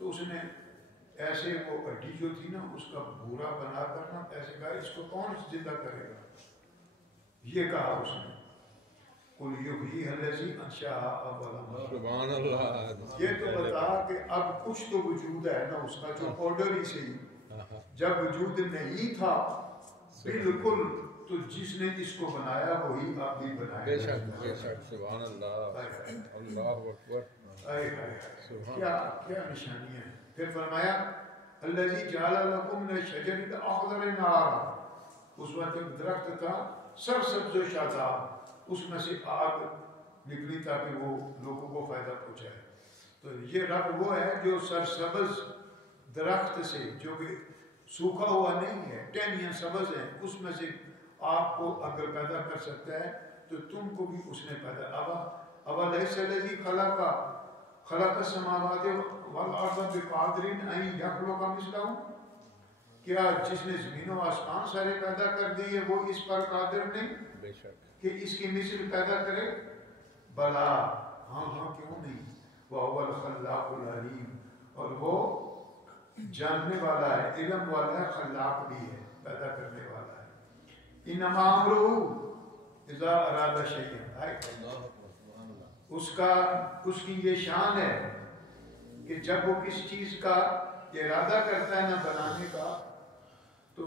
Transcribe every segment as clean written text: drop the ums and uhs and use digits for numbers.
تو اس نے ایسے وہ ہڈی جو تھی نا اس کا بھورا بنا کر نا ایسے کہا اس کو کون زندہ کرے گا؟ یہ کہا اس نے قُلْ يُحْيِيهَا الَّذِي أَنشَأَهَا أَوَّلَ مَرَّةٍ. سبحان اللہ. یہ تو بتا کہ اب کچھ تو وجود ہے نا اس کا جو آرڈر ہی سے ہی جب وجود نہیں تھا بالکل، تو جس نے اس کو بنایا وہی آپ بھی بنائے. بے شک بے شک. سبحان اللہ. اللہ اکبر. کیا نشانی ہے. پھر فرمایا الذی جعل لکم من الشجر الاخضر نارا، اس وقت ایک درخت تھا سرسبز و شاداب، اس میں سے آگ نکلی تاکہ وہ لوگوں کو فائدہ پہنچائے. تو یہ رب وہ ہے جو سرسبز درخت سے، جو کہ سوکھا ہوا نہیں ہے، ٹہنیاں سبز ہیں، اس میں سے آگ کو اگر پیدا کر سکتا ہے تو تم کو بھی اس نے پیدا. اولیس الذی خلق السماوات والارض بقادر ان یخلق مثلهم، کیا جس نے زمین و آسمان سارے پیدا کر دیے وہ اس پر قادر نہیں بے شک کہ اس کی مثل پیدا کرے؟ بلا، ہاں کیوں نہیں. وَهُوَ الْخَلَّاقُ الْعَلِيمُ، اور وہ جاننے والا ہے، علم والا ہے، خلاق بھی ہے، پیدا کرنے والا ہے. انما امرہ اذا اراد شیئا، اس کی یہ شان ہے کہ جب وہ کس چیز کا ارادہ کرتا ہے نا بنانے کا، تو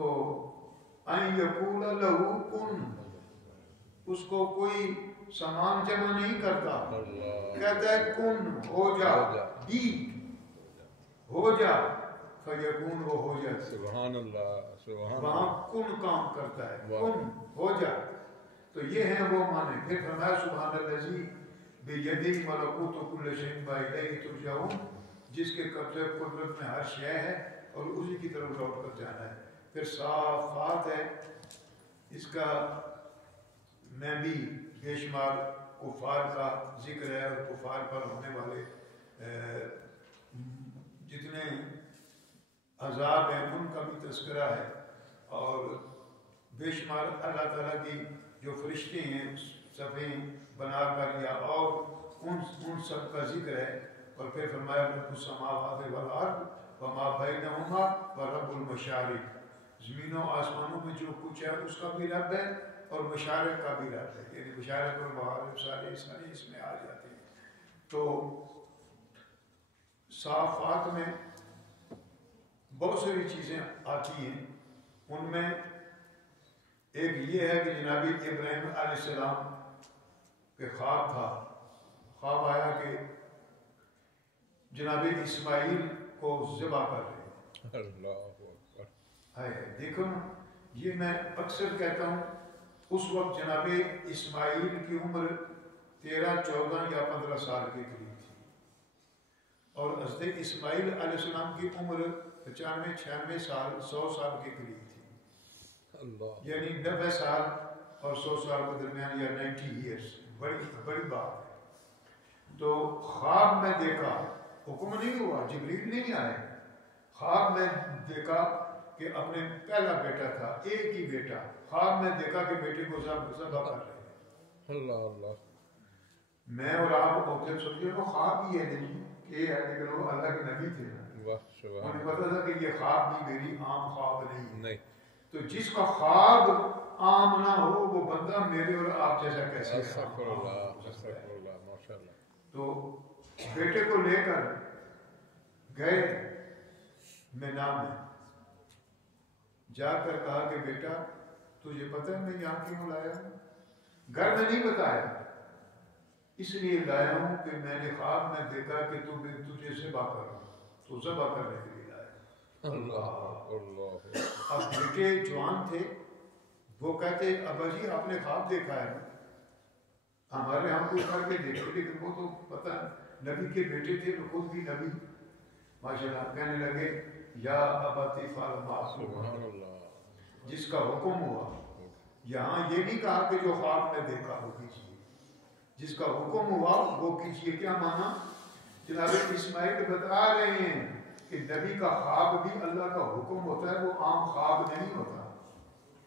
ان یقول لہ کن، اس کو کوئی سامان جمع نہیں کرتا، کہتا ہے کن ہو جا، بی ہو جا، فیکون وہ ہو جاتا. سبحان اللہ. سبحان وہاں اللہ. کن کام کرتا ہے، کن ہو جا. تو یہ ہے وہ معنی. پھر فرمایا سبحان الذی بیدہ ملکوت کل شیء والیہ ترجعون، جس کے قبضے قدرت میں ہر شے ہے اور اسی کی طرف لوٹ کر جانا ہے. پھر صافات ہے، اس کا میں بھی بے شمار کفار کا ذکر ہے اور کفار پر ہونے والے جتنے عذاب ہیں ان کا بھی تذکرہ ہے، اور بے شمار اللہ تعالیٰ کی جو فرشتے ہیں صفیں بنا کر یا اور ان سب کا ذکر ہے. اور پھر فرمایا رب السماوات والارض وما بینہما ورب المشارق، زمین و آسمانوں میں جو کچھ ہے اس کا بھی رب ہے اور مشارق کا بھی رب ہے، یعنی مشارق اور مغارب سارے اس میں آ جاتے ہیں. تو صافات میں بہت ساری چیزیں آتی ہیں، ان میں ایک یہ ہے کہ جناب ابراہیم علیہ السلام کے خواب تھا. خواب آیا کہ جناب اسماعیل کو ذبح کر رہے ہیں. اللہ اکبر. دیکھو نا، یہ میں اکثر کہتا ہوں، اس وقت جناب اسماعیل کی عمر 13، 14 یا 15 سال کے قریب تھی، اور حضرت اسماعیل علیہ السلام کی عمر 95، 96 سال، 100 سال کے قریب تھی. یعنی 90 سال اور 100 سال کے درمیان، یا 90 ایئرس، بڑی بات ہے. تو خواب میں دیکھا، حکم نہیں ہوا، جبریل نہیں آئے، خواب میں دیکھا کہ اپنے پہلا بیٹا تھا، ایک ہی بیٹا، خواب میں دیکھا کہ بیٹے کو ذبح کر رہے ہیں. اللہ اللہ. میں اور آپ ہوتے سوچے وہ خواب ہی ہے نہیں کہ یہ ہے، لیکن وہ اللہ کے نبی تھے نا، انہیں پتا تھا کہ یہ خواب بھی میری عام خواب نہیں. تو جس کا خواب عام نہ ہو وہ بندہ میرے اور آپ جیسا کیسے ہے؟ تو بیٹے کو لے کر گئے مینا میں، جا کر کہا کہ بیٹا تجھے پتہ ہے میں یہاں کیوں لایا ہوں؟ گھر میں نہیں بتایا، اس لیے لایا ہوں کہ میں نے خواب میں دیکھا کہ تجھے ذبح کر رہا ہوں، تو ذبح کرنے کے لیے لایا. اب بیٹے جوان تھے، وہ کہتے ابا جی آپ نے خواب دیکھا ہے؟ ہمارے ہم کو کر کے دیکھے، لیکن وہ تو پتہ نبی کے بیٹے تھے تو خود بھی نبی ماشاءاللہ. کہنے لگے یا اباتی فعل ما تؤمر، جس کا حکم ہوا. یہاں یہ نہیں کہا کہ جو خواب میں دیکھا وہ کیجیے، جس کا حکم ہوا وہ کیجیے. کیا مانا؟ جناب اسماعیل بتا رہے ہیں کہ نبی کا خواب بھی اللہ کا حکم ہوتا ہے، وہ عام خواب نہیں ہوتا.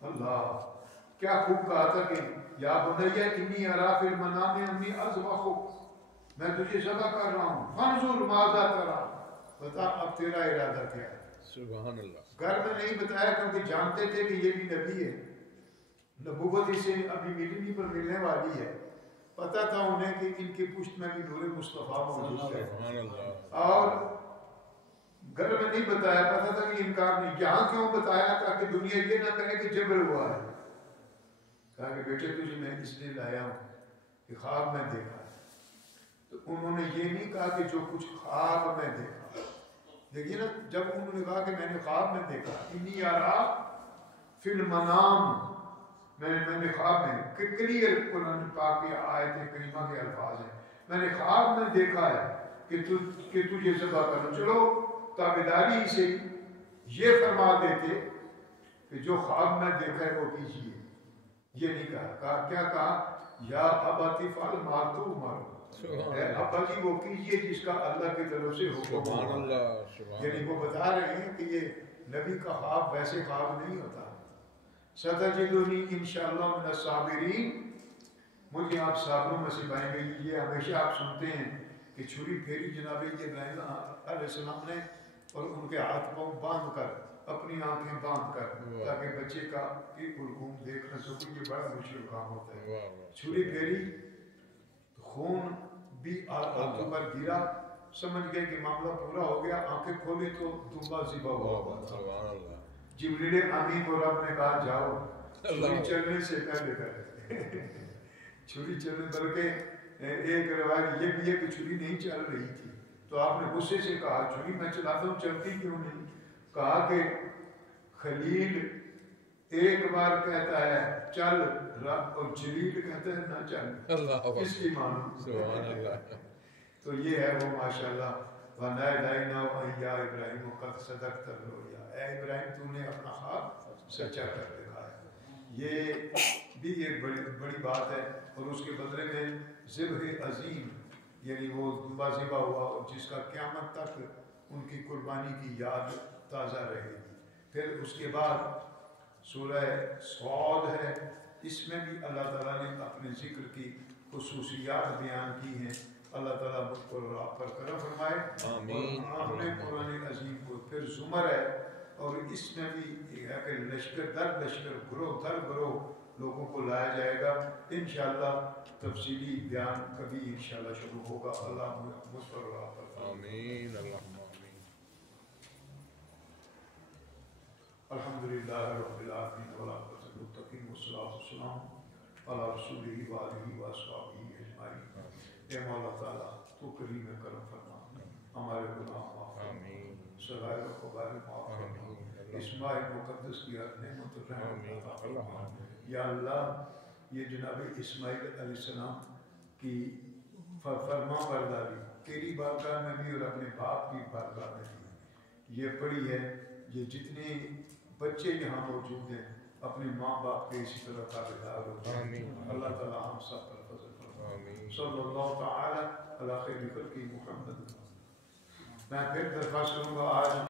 اللہ کیا خوب کہا تھا کہ یا بنی انی اری فی المنام انی اذبحک، میں تجھے ذبح کر رہا ہوں، فانظر ماذا تری، بتا اب تیرا ارادہ کیا ہے؟ سبحان اللہ. گھر میں نہیں بتایا کیونکہ جانتے تھے کہ یہ بھی نبی ہے، نبوت اسے ابھی ملنے پر ملنے والی ہے. پتہ تھا انہیں کہ ان کی پشت میں بھی نور مصطفیٰ موجود ہے. سبحان اللہ. اور گھر میں نہیں بتایا، پتہ تھا کہ انکار نہیں. یہاں کیوں بتایا؟ تاکہ دنیا یہ نہ کہے کہ جبر ہوا ہے. کہا کہ بیٹے تجھے میں اس لیے لایا ہوں کہ خواب میں دیکھا ہے. تو انہوں نے یہ نہیں کہا کہ جو کچھ خواب میں دیکھا. دیکھیے نا، جب انہوں نے کہا کہ میں نے خواب میں دیکھا، انی ارا فی المنام، میں نے خواب میں، کلیئر قرآن پاک کی آیت کریمہ کے الفاظ ہیں، میں نے خواب میں دیکھا ہے کہ تجھے ذبح کرنا. چلو تابعداری سے یہ فرما دیتے کہ جو خواب میں دیکھا ہے وہ کیجیے. یہ نہیں کہا. کیا کہا؟ یا ابتی فعل ما تؤمر، اے ابا جی وہ کیجیے جس کا اللہ کی طرف سے حکم ہوا. یعنی وہ بتا رہے ہیں کہ یہ نبی کا خواب ویسے خواب نہیں ہوتا. ستجدنی انشاءاللہ من الصابرین، مجھے آپ صابروں میں سے پائیں گے. یہ ہمیشہ آپ سنتے ہیں کہ چھری پھیری جناب ابراہیم علیہ السلام نے اور ان کے ہاتھ پاؤں باندھ کر، اپنی آنکھیں باندھ کر، تاکہ بچے کا الگوم دیکھ نہ سکے. یہ بڑا مشکل کام ہوتا ہے. چھری پھیری، خون بھی آنکھوں پر گرا، سمجھ گئے کہ معاملہ پورا ہو گیا. آنکھیں کھولی تو دمبا ذبح ہوا. جبریل امین کو رب نے کہا جاؤ، چھری چلنے سے پہلے کرے. چھری چلنے، بلکہ ایک روایت یہ بھی ہے کہ چھری نہیں چل رہی تھی تو آپ نے غصے سے کہا چھری میں چلاتا ہوں چلتی کیوں نہیں؟ کہا کہ خلیل ایک بار کہتا ہے چل رب، اور جلیل کہتا ہے نہ چل. اس کی معنی تو یہ ہے وہ ماشاءاللہ. وَنَادَيْنَاهُ أَن يَا إِبْرَاهِيمُ قَدْ صَدَقْتَ الرُّؤْيَا، اے ابراہیم تو نے اپنا خواب سچا کر دکھایا. یہ بھی ایک بڑی بات ہے. اور اس کے بدلے میں ذبح عظیم، یعنی وہ دمبا ذبح ہوا اور جس کا قیامت تک ان کی قربانی کی یاد تازہ رہے گی. پھر اس کے بعد سورہ صاد ہے، اس میں بھی اللہ تعالیٰ نے اپنے ذکر کی خصوصیات بیان کی ہیں. اللہ تعالیٰ مجھ پر اور آپ پر کرم فرمائے. آمین. اور اپنے قرآن عظیم کو. پھر زمر ہے، اور اس میں بھی یہ ہے کہ لشکر در لشکر، گروہ در گروہ لوگوں کو لایا جائے گا. انشاءاللہ تفصیلی بیان کبھی انشاءاللہ شروع ہوگا. اللہ مجھ پر اور آپ پر. آمین. اللہم آمین. الحمدللہ رب العالمین والعاقبۃ للمتقین والصلاۃ والسلام علی رسولہ وآلہ وصحبہ اجمعین. اے مولا تعالیٰ تو کریم کرم فرما، ہمارے گناہ معاف فرما، صغائر و کبائر معاف فرما. اسماء مقدس کی ہر نعمت و رحمت عطا فرما. یا اللہ یہ جناب اسماعیل علیہ السلام کی فرما برداری تیری بارگاہ میں بھی اور اپنے باپ کی بارگاہ میں بھی یہ پڑی ہے. یہ جتنے بچے یہاں موجود ہیں اپنے ماں باپ کے اسی طرح تابعدار ہوتے ہیں. اللہ تعالیٰ ہم سب پر فضل فرما. صلی اللہ تعالی علی خیر خلقہ محمد. میں پھر درخواست کروں گا آج